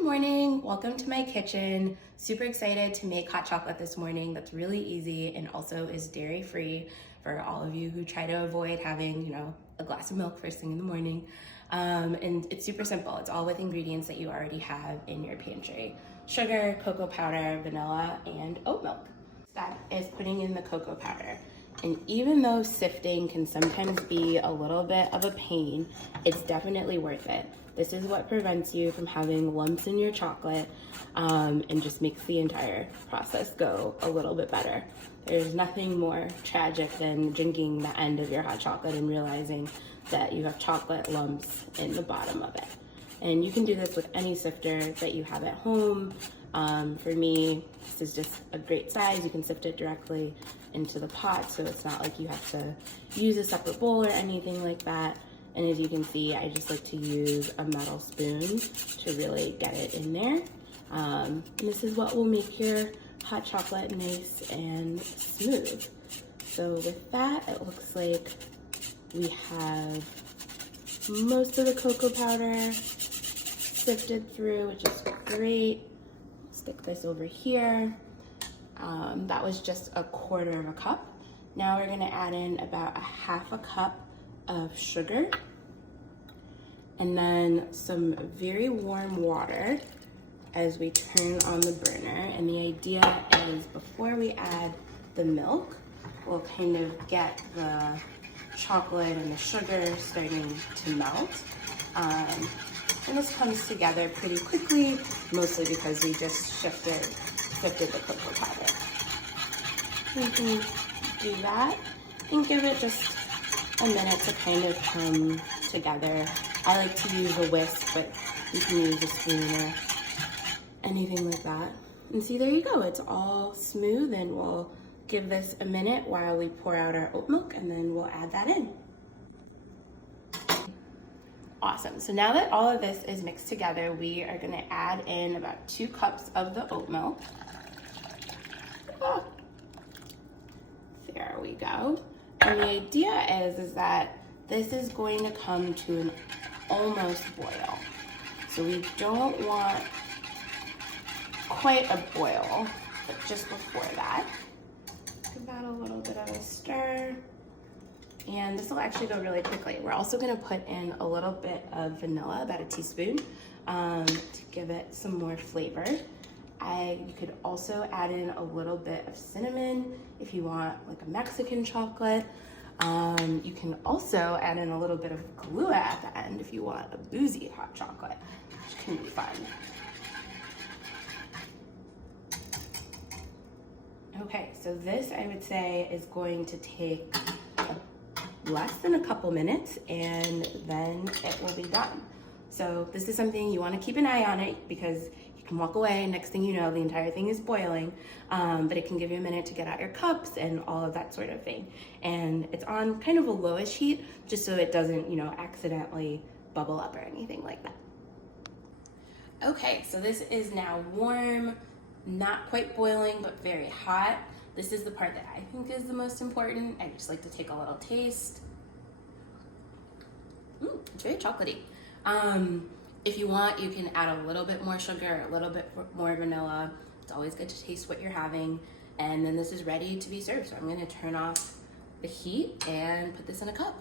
Good morning, welcome to my kitchen. Super excited to make hot chocolate this morning that's really easy and also is dairy free for all of you who try to avoid having, a glass of milk first thing in the morning. And it's super simple. It's all with ingredients that you already have in your pantry. Sugar, cocoa powder, vanilla, and oat milk. That is putting in the cocoa powder. And even though sifting can sometimes be a little bit of a pain, it's definitely worth it. This is what prevents you from having lumps in your chocolate and just makes the entire process go a little bit better. There's nothing more tragic than drinking the end of your hot chocolate and realizing that you have chocolate lumps in the bottom of it. And you can do this with any sifter that you have at home. For me, this is just a great size. You can sift it directly into the pot, so it's not like you have to use a separate bowl or anything like that. And as you can see, I just like to use a metal spoon to really get it in there. And this is what will make your hot chocolate nice and smooth. So with that, it looks like we have most of the cocoa powder sifted through, which is great. Stick this over here. That was just 1/4 cup. Now we're gonna add in about 1/2 cup of sugar and then some very warm water as we turn on the burner. And the idea is before we add the milk, we'll kind of get the chocolate and the sugar starting to melt. And this comes together pretty quickly, mostly because we just sifted the cocoa powder. We can do that and give it just a minute to kind of come together. I like to use a whisk, but you can use a spoon or anything like that. And see, there you go, it's all smooth, and we'll give this a minute while we pour out our oat milk, and then we'll add that in. Awesome, so now that all of this is mixed together, we are gonna add in about 2 cups of the oat milk. Oh. There we go. And the idea is that this is going to come to an almost boil. So we don't want quite a boil, but just before that. Give that a little bit of a stir. And this will actually go really quickly. We're also gonna put in a little bit of vanilla, about 1 teaspoon, to give it some more flavor. You could also add in a little bit of cinnamon if you want like a Mexican chocolate. You can also add in a little bit of Kahlua at the end if you want a boozy hot chocolate, which can be fun. Okay, so this I would say is going to take less than a couple minutes, and then it will be done. So this is something you want to keep an eye on it, because you can walk away and next thing you know the entire thing is boiling, but it can give you a minute to get out your cups and all of that sort of thing. And it's on kind of a lowish heat just so it doesn't accidentally bubble up or anything like that. Okay, so this is now warm, not quite boiling but very hot. This is the part that I think is the most important. I just like to take a little taste. It's very chocolatey. If you want, you can add a little bit more sugar, a little bit more vanilla. It's always good to taste what you're having. And then this is ready to be served. So I'm gonna turn off the heat and put this in a cup.